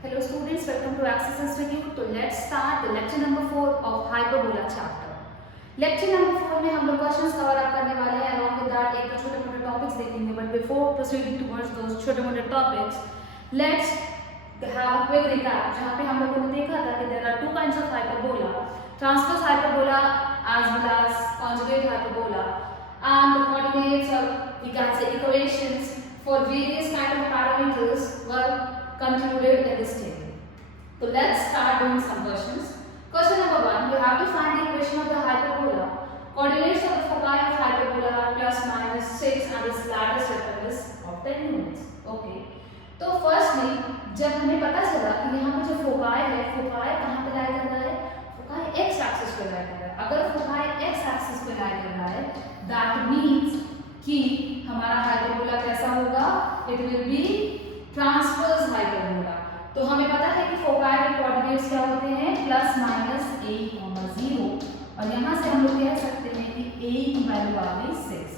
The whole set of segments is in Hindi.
Hello students, welcome to Access Institute. तो let's start the lecture number 4 of hyperbola chapter. Lecture number 4 में हम लोग क्वेश्चंस कवर अप करने वाले हैं. Along with that एक तो छोटे मोटे टॉपिक्स देखेंगे. But before proceeding towards those छोटे मोटे topics, let's have a quick recap. जहाँ पे हम लोगों ने देखा था कि there are two kinds of hyperbola: transverse hyperbola as well as conjugate hyperbola. And the coordinates, or we can say equations for various kind of parameters were concluded in this table. So let's start doing some questions. Question number 1, you have to find the equation of the hyperbola. Coordinates of the foci of hyperbola are plus minus 6 and its lattice vector is of 10 units. Okay. तो firstly जब हमें पता चला कि यहाँ पे जो फोकाई है, फोकाई कहाँ पे लाई कर रहा है? फोकाई x एक्सिस पे लाई कर रहा है. अगर फोकाई x एक्सिस पे लाई कर रहा है, that means कि हमारा हाइपरबोला कैसा होगा? It will be transverse hyperbola. तो हमें पता है कि फोकाई के कोऑर्डिनेट्स क्या होते हैं? Plus minus a, 0. और यहाँ से हम लोग कह सकते हैं कि a की वैल्यू आ गई 6.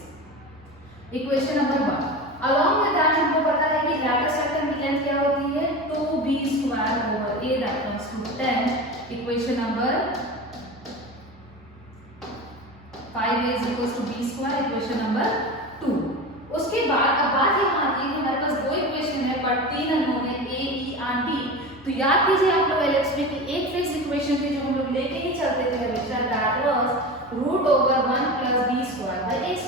Equation number 1. Along with that हमको पता है कि लैटिस वेक्टर की लेंथ क्या होती है? 2b² over a that comes to 10. Equation number 5a is equals to b². Equation number 2. उसके बाद अब बात यहाँ आती है कि हमारे पास दो इक्वेशन है पर तीन अननोन है a, e and b. तो याद कीजिए आप लोग एलएक्स में कि एक फिक्स इक्वेशन थी जो हम लोग लेके ही चलते थे हमेशा, दैट वाज √1 + b² a².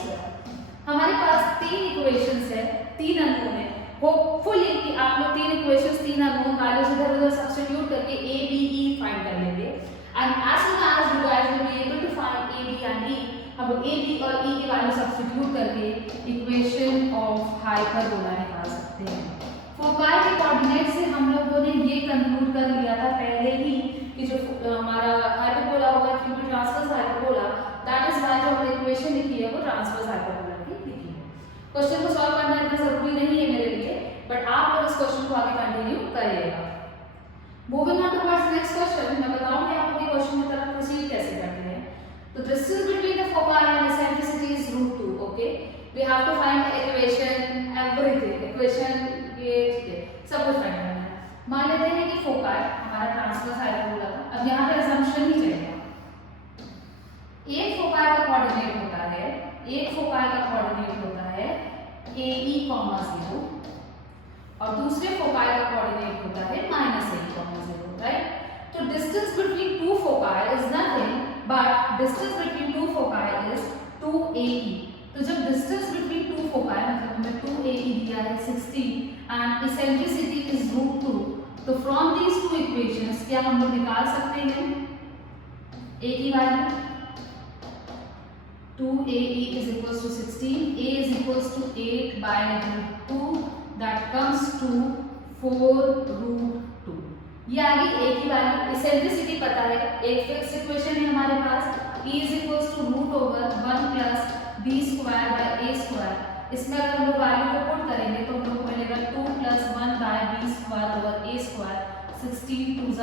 हमारे पास तीन इक्वेशंस है, तीन अननोन है. होपफुली कि आप लोग तीन इक्वेशंस, तीन अननोन वैल्यूज इधर उधर सब्स्टिट्यूट करके a, b, e फाइंड कर लेंगे. And as soon as you guys will be able to find a, b and e, हम लोग a, b और e की वैल्यू सब्स्टिट्यूट करके इक्वेशन ऑफ हाइपरबोला निकाल सकते हैं. फोकाई के कोऑर्डिनेट से हम लोगों ने ये कंक्लूड कर लिया था पहले ही कि जो हमारा हाइपरबोला होगा क्योंकि transverse hyperbola, that is why जो हमने इक्वेशन लिखी है वो ट्रांसवर्स हाइपरबोला की लिखी है. क्वेश्चन को सॉल्व करना इतना जरूरी नहीं है मेरे लिए, बट आप लोग इस क्वेश्चन को आगे कंटिन्यू करिएगा. Moving on towards next question, मैं बताऊंगी आपको कि क्वेश्चन की तरफ प्रोसीड कैसे करते हैं. The distance between the foci and eccentricity is √2. Okay, we have to find the equation, everything. Equation ये सब कुछ फाइंड करना है. मान लेते हैं कि फोकाई हमारा ट्रांसवर्स हाइपरबोला था. अब यहाँ पे असम्पशन ही चलेगा. एक फोकाई का कोऑर्डिनेट होता है, एक फोकाई का कोऑर्डिनेट होता है AE, 0 और दूसरे फोकाई का कोऑर्डिनेट होता है -A, 0. राइट. तो distance between two foci is nothing but distance between two foci is 2AE. तो जब distance between two foci मतलब हमें 2AE दिया है 60 and eccentricity is √2, तो from these two equations क्या हम लोग निकाल सकते हैं? A की value 2AE is equals to 16, A is equals to 8 by √2, that comes to 4√2. ये आ गई a की वैल्यू. इसेंट्रिसिटी पता है, एक फिक्स इक्वेशन है हमारे पास, E is equals to √1 + b² by a². इसमें अगर हम लोग वैल्यू को पुट करेंगे तो हम लोग को मिलेगा 2 + 1 by b² over a². 16 2 *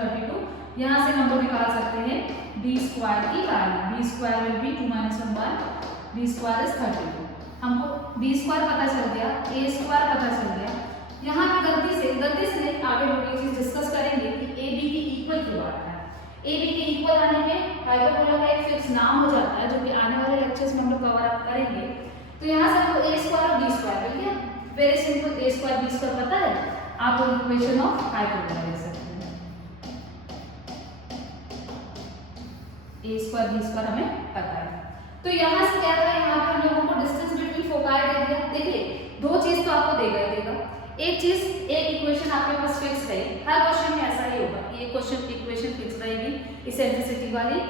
32. यहाँ से हम लोग निकाल सकते हैं b² की value. b² will be 2 - 1 b² is 32. हमको b² पता चल गया, a² पता चल गया. यहाँ पे गलती से नहीं, आगे हम ये चीज डिस्कस करेंगे कि ए बी के इक्वल क्यों आता है. ए बी के इक्वल आने में हाइपरबोला का एक फिक्स नाम हो जाता है जो कि आने वाले लेक्चर्स में हम लोग कवर अप करेंगे. तो यहाँ से हमको a² और b² मिल गया. वेरी सिंपल, a² b² पता है, आप लोग इक्वेशन ऑफ हाइपरबोला लिख सकते हैं. a² b² हमें पता है. तो यहाँ से क्या था, यहाँ पे हम लोगों को डिस्टेंस बिटवीन फोकाई दे दिया. देखिए दो चीज तो आपको देगा. एक चीज, एक इक्वेशन आपके पास फिक्स है, हर क्वेश्चन में ऐसा ही होगा. ये क्वेश्चन इक्वेशन फिक्स रहेगी इसेंट्रिसिटी वाली.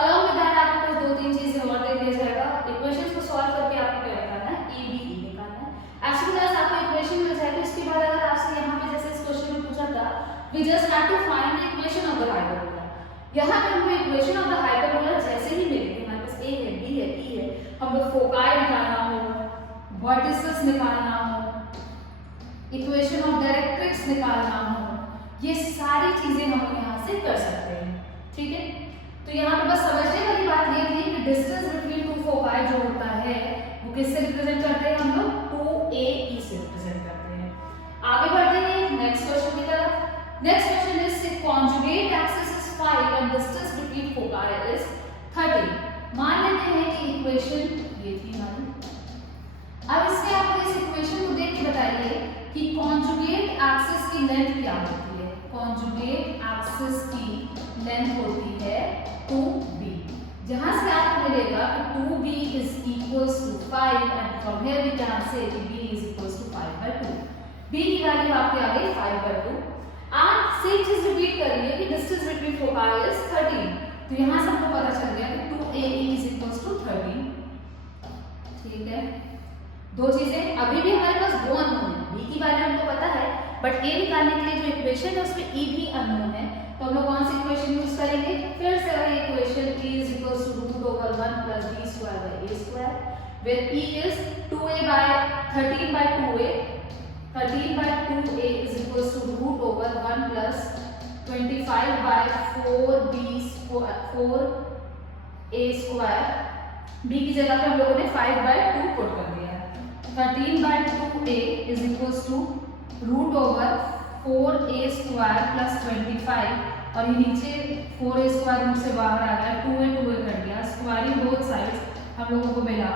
अलॉन्ग विद दैट आपको दो तीन चीजें और दे दिया जाएगा. इक्वेशंस को सॉल्व करके आपको क्या निकालना है? ABE निकालना है. एज सून एज आपको इक्वेशन मिल जाएगी उसके बाद अगर आपसे यहाँ पे जैसे इस क्वेश्चन में पूछा था, we just have to find the equation of the hyperbola. यहाँ पे हमको इक्वेशन ऑफ द हाइपरबोला जैसे ही मिलेगी, हमारे पास A है, B है, E है, हम लोग फोकाई निकालना हो, वर्टिसेस निकालना हो, इक्वेशन ऑफ डायरेक्ट्रिक्स निकालना हो, ये सारी चीजें हम यहाँ से कर सकते हैं. ठीक है. तो यहाँ पे बस समझने वाली बात ये थी कि डिस्टेंस बिटवीन टू फोकाई जो होता है वो किससे रिप्रेजेंट करते हैं हम लोग? 2AE से रिप्रेजेंट करते हैं. आगे बढ़ते हैं. Next question is conjugate axis is 5 and distance between foci is 30. मान लेते हैं कि इक्वेशन ये थी हमारी। अब इससे आप इस इक्वेशन को देख के बताइए कि कॉन्जुगेट एक्सिस की लेंथ क्या होती है। कॉन्जुगेट एक्सिस की लेंथ होती है 2b, जहां से आपको मिलेगा कि 2b is equals to 5 and from here we can say कि b is equals to 5/2। b की वैल्यू आपके आ गई 5/2। आप सेम चीज रिपीट करिए कि डिस्टेंस बिटवीन फोकाई इज 13, तो यहां से हमको पता चल गया कि 2ae is equals to 13। ठीक है, दो चीजें, अभी भी हमारे पास दो अननोन है, b की वैल्यू हमको पता है बट a निकालने के लिए जो इक्वेशन है उसमें e भी अननोन है, तो हम लोग कौन सी इक्वेशन यूज करेंगे? फिर से वही equation e is equals to √1 plus b square by a square, where e is 2a by 13/2a, 13/2a is equals to √1 plus 25 by 4b square 4a square। b की जगह पे हम लोगों ने 5/2 पुट कर दिया है। 13/2a is equals to √4a square plus 25, और ये नीचे 4a square रूट से बाहर आ गया, 2a कट गया, स्क्वायरिंग बोथ साइड्स हम लोगों को मिला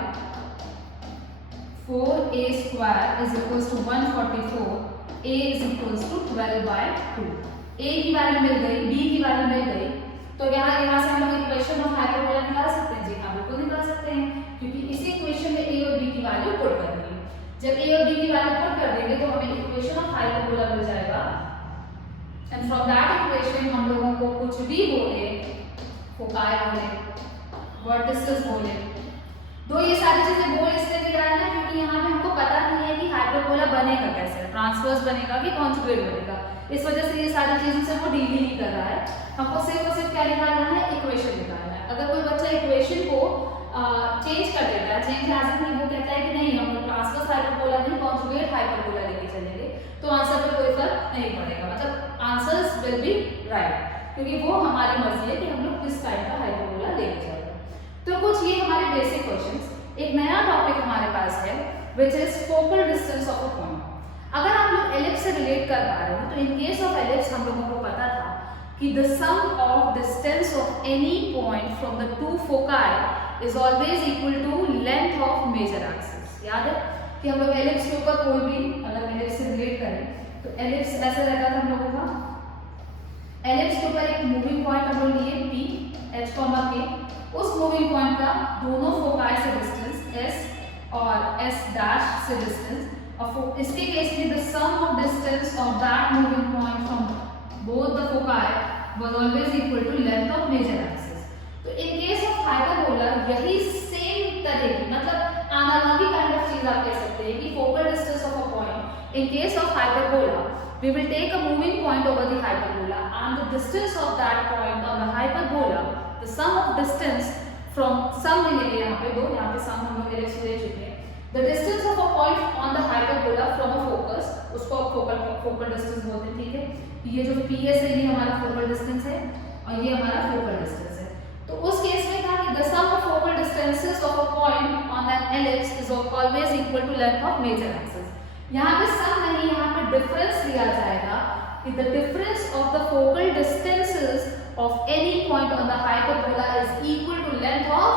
4a square is equals to 144, a is equals to 12/2। a की वैल्यू मिल गई, b की वैल्यू मिल गई, तो यहाँ से हम लोग इक्वेशन ऑफ हाइपरबोला निकाल सकते हैं। जी हाँ, बिल्कुल निकाल सकते हैं, क्योंकि इसी इक्वेशन में a और b की वैल्यू पुट करनी है। जब a और b की वैल्यू पुट कर देंगे तो हमें इक्वेशन ऑफ हाइपरबोला मिल जाएगा, एंड फ्रॉम दैट इक्वेशन हम लोगों को कुछ भी बोले, फोकाई बोले, वर्टिसेस बोले, दो ये सारी चीजें बोल इसलिए दिया है ना क्योंकि यहाँ पे हमको पता नहीं है कि हाइपरबोला बनेगा कैसे, ट्रांसवर्स बनेगा कि कॉन्जुगेट बनेगा, इस वजह से ये सारी चीजों से वो डील ही नहीं कर रहा है। हमको सिर्फ और सिर्फ क्या निकालना है? इक्वेशन निकालना है। अगर कोई बच्चा इक्वेशन को चेंज कर देता है, चेंज एज नहीं, वो कहता है कि नहीं हम ट्रांसवर्स हाइपरबोला नहीं कॉन्जुगेट हाइपरबोला लेके चलेंगे, तो आंसर पे कोई फर्क नहीं पड़ेगा, मतलब आंसर्स विल बी राइट, क्योंकि वो हमारी मर्जी है कि हम लोग किस टाइप का हाइपरबोला लेके चलेंगे। तो कुछ ये हमारे बेसिक क्वेश्चंस। एक नया टॉपिक हमारे पास है which is focal distance of a point. अगर आप लोग एलिप्स से रिलेट कर पा रहे हो तो इन केस ऑफ एलिप्स हम लोगों को पता था कि the sum of distance of any point from the two foci is always equal to length of major axis. याद है कि हम लोग एलिप्स के ऊपर कोई भी अगर एलिप्स से रिलेट करें तो एलिप्स ऐसे रहता था हम लोगों का, एलिप्स के ऊपर एक मूविंग पॉइंट हम लोग लिए P H, K, उस मूविंग पॉइंट का दोनों फोकाई से डिस्टेंस S और S डैश से डिस्टेंस, और इसके केस में the sum of distance of that moving point from both the foci was always equal to length of major axis. तो इन केस ऑफ हाइपरबोला यही सेम तरह की, मतलब एनालॉजी काइंड ऑफ चीज आप कह सकते हैं कि focal distance of a point in case of hyperbola we will take a moving point over the hyperbola and the distance of that point on the hyperbola, the sum of distance from sum मिलेंगे यहाँ पे दो, यहाँ पे sum हम लोग एलिप्स ले चुके हैं, the distance of a point on the hyperbola from a focus, उसको focal distance बोलते हैं। ठीक है, ये जो PS है ये हमारा focal distance है और ये हमारा focal distance है। तो उस केस में था कि the sum of focal distances of a point on an ellipse is always equal to length of major axis। यहाँ पे सम नहीं, यहाँ पे डिफरेंस लिया जाएगा कि the difference of the focal distances of any point on the hyperbola is equal to length of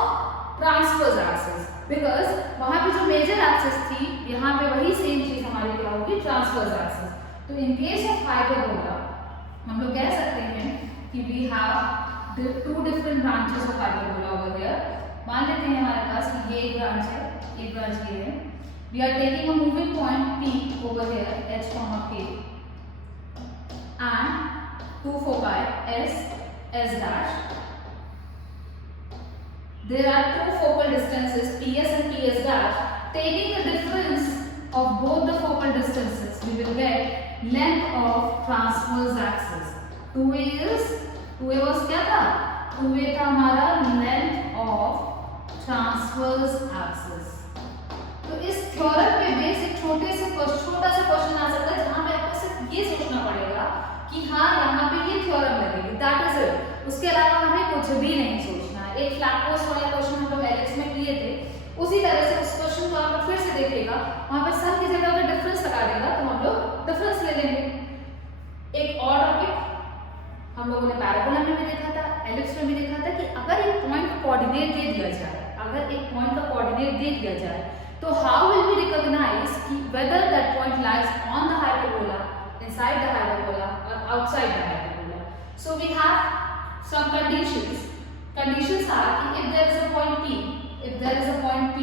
transverse axis, because वहाँ पे जो major axis थी यहाँ पे वही सेम चीज हमारी क्या होगी, transverse axis। तो in case of hyperbola हम लोग कह सकते हैं कि we have two different branches of hyperbola over here। मान लेते हैं हमारे पास कि ये एक ब्रांच है, एक ब्रांच ये है। We are taking a moving point P over here, H, K, and two foci S, S dash. There are two focal distances PS and PS dash. Taking the difference of both the focal distances, we will get length of transverse axis. 2a was क्या था? 2a था हमारा length of transverse axis। तो इस थ्योरम पे बेस एक छोटा सा क्वेश्चन आ सकता है जहां पे आपको सिर्फ ये सोचना पड़ेगा कि हाँ यहाँ पे ये थ्योरम लगेगी, दैट इज इट। उसके अलावा हमें कुछ भी नहीं सोचना है। एक फ्लैट पोस्ट वाला क्वेश्चन हम लोग एलिप्स में किए थे, उसी तरह से उस क्वेश्चन को आप फिर से देखिएगा, वहां पे सम की जगह अगर डिफरेंस लगा देगा तो हम लोग डिफरेंस ले लेंगे। एक और टॉपिक तो हाउ विल बी रिकॉग्नाइज कि whether that point lies on the hyperbola, inside the hyperbola और outside the hyperbola. So we have some conditions are कि if there is a point P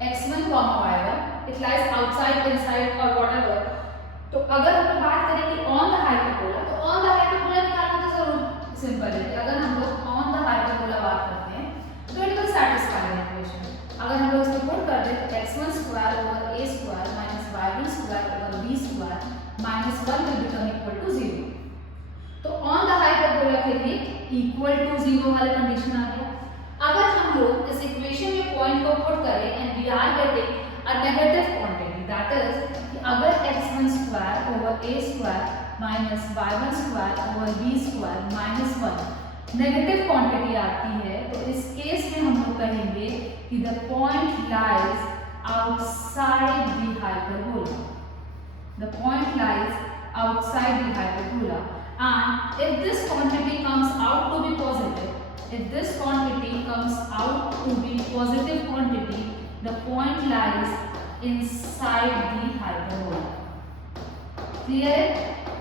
x1 comma y1, it lies outside, inside or whatever. तो अगर हम बात करें कि ऑन द हाइपरबोला, तो ऑन द हाइपरबोला निकालना तो जरूर सिंपल है. अगर हम लोग ऑन द हाइपरबोला बात करते हैं तो it will satisfy the equation. अगर हम लोग इसको पुट कर दें तो x1 square over a square minus y1 square over b square minus 1 will become equal to 0. तो ऑन द हाइपरबोला के लिए इक्वल टू 0 वाला कंडीशन आ गया. अगर हम लोग इस इक्वेशन में पॉइंट को पुट करें and we are getting a negative quantity, that is कि अगर x1 square over a square minus y1 square over b square minus 1 negative quantity आती है, तो इस केस में हम लोग कहेंगे कि the point lies outside the hyperbola. The point lies outside the hyperbola, and if this quantity comes out to be positive, quantity, the point lies inside the hyperbola. Clear है?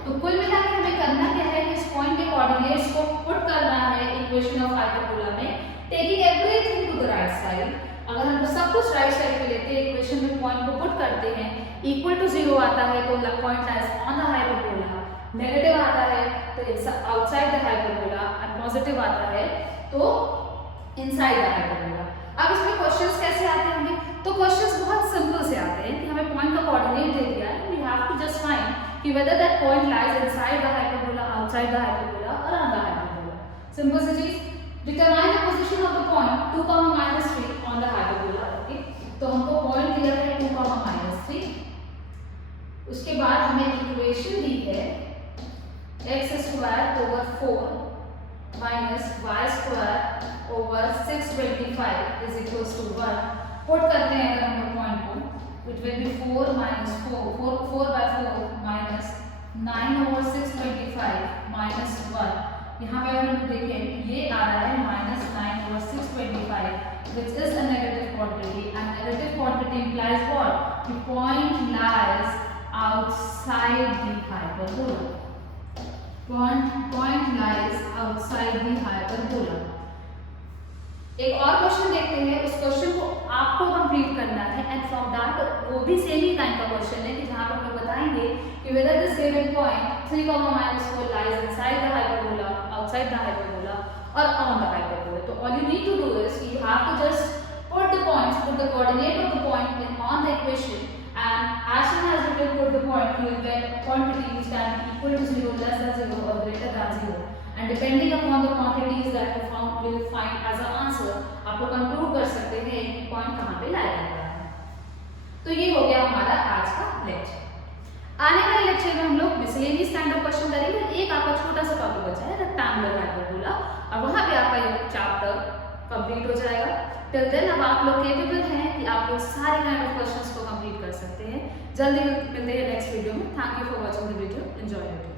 तो कुल मिला के हमें करना क्या है कि इस पॉइंट के कोऑर्डिनेट्स को पुट करना है इक्वेशन ऑफ हाइपरबोला में, taking everything to the right side. अगर हम सब कुछ राइट साइड पे लेते हैं, इक्वेशन में पॉइंट को पुट करते हैं, इक्वल टू 0 आता है तो point lies on the hyperbola, negative आता है तो outside the hyperbola and positive आता है तो इनसाइड द हाइपरबोला. अब इसमें क्वेश्चंस कैसे आते होंगे? तो क्वेश्चंस बहुत सिंपल से आते हैं कि हमें पॉइंट का कोऑर्डिनेट दे दिया है, we have to just find कि whether that point lies inside the hyperbola, outside the hyperbola और ऑन द हाइपरबोला. सिंपल सी चीज. Determine the position of the point 2, -3 on the hyperbola. Okay, तो हमको पॉइंट दिया है 2, -3. उसके बाद हमें इक्वेशन दी है x square over 4 minus y square over 625 is equal to 1. Put करते हैं अगर हम लोग पॉइंट को, it will be 4 minus 4 minus 9 over 625 minus 1. यहाँ पे अगर हम देखें ये आ रहा है minus 9 over 625 which is a negative quantity, and negative quantity implies what? The point lies outside the hyperbola. Point lies outside the hyperbola. एक और क्वेश्चन देखते हैं. उस क्वेश्चन को आपको कंप्लीट करना है एंड फ्रॉम दैट वो भी सेम ही काइंड का क्वेश्चन है कि जहां पर हम लोग बताएंगे कि whether this given point 3, -4 lies inside the hyperbola, outside the hyperbola or on the hyperbola. So all you need to do is you have to just put the points, put the coordinate of the point in on the equation, and as soon as you will put the point, you will get a quantity which can be equal to 0, less than 0 or greater than 0. And depending upon the quantities that you found, will find as an answer. आप लोग कंक्लूड कर सकते हैं कि पॉइंट कहाँ पे लाया गया है. तो ये हो गया हमारा आज का लेक्चर. आने वाले लेक्चर में हम लोग मिसलेनियस स्टैंडर्ड क्वेश्चन करेंगे. एक आपका छोटा सा टॉपिक बचा है रेक्टेंगुलर हाइपरबोला, और वहाँ पे आपका ये चैप्टर कंप्लीट हो जाएगा. टिल देन अब आप लोग केपेबल हैं कि आप लोग सारे काइंड ऑफ क्वेश्चंस को कंप्लीट कर सकते हैं. जल्दी मिलते हैं नेक्स्ट वीडियो में. Thank you for watching the video. Enjoy it.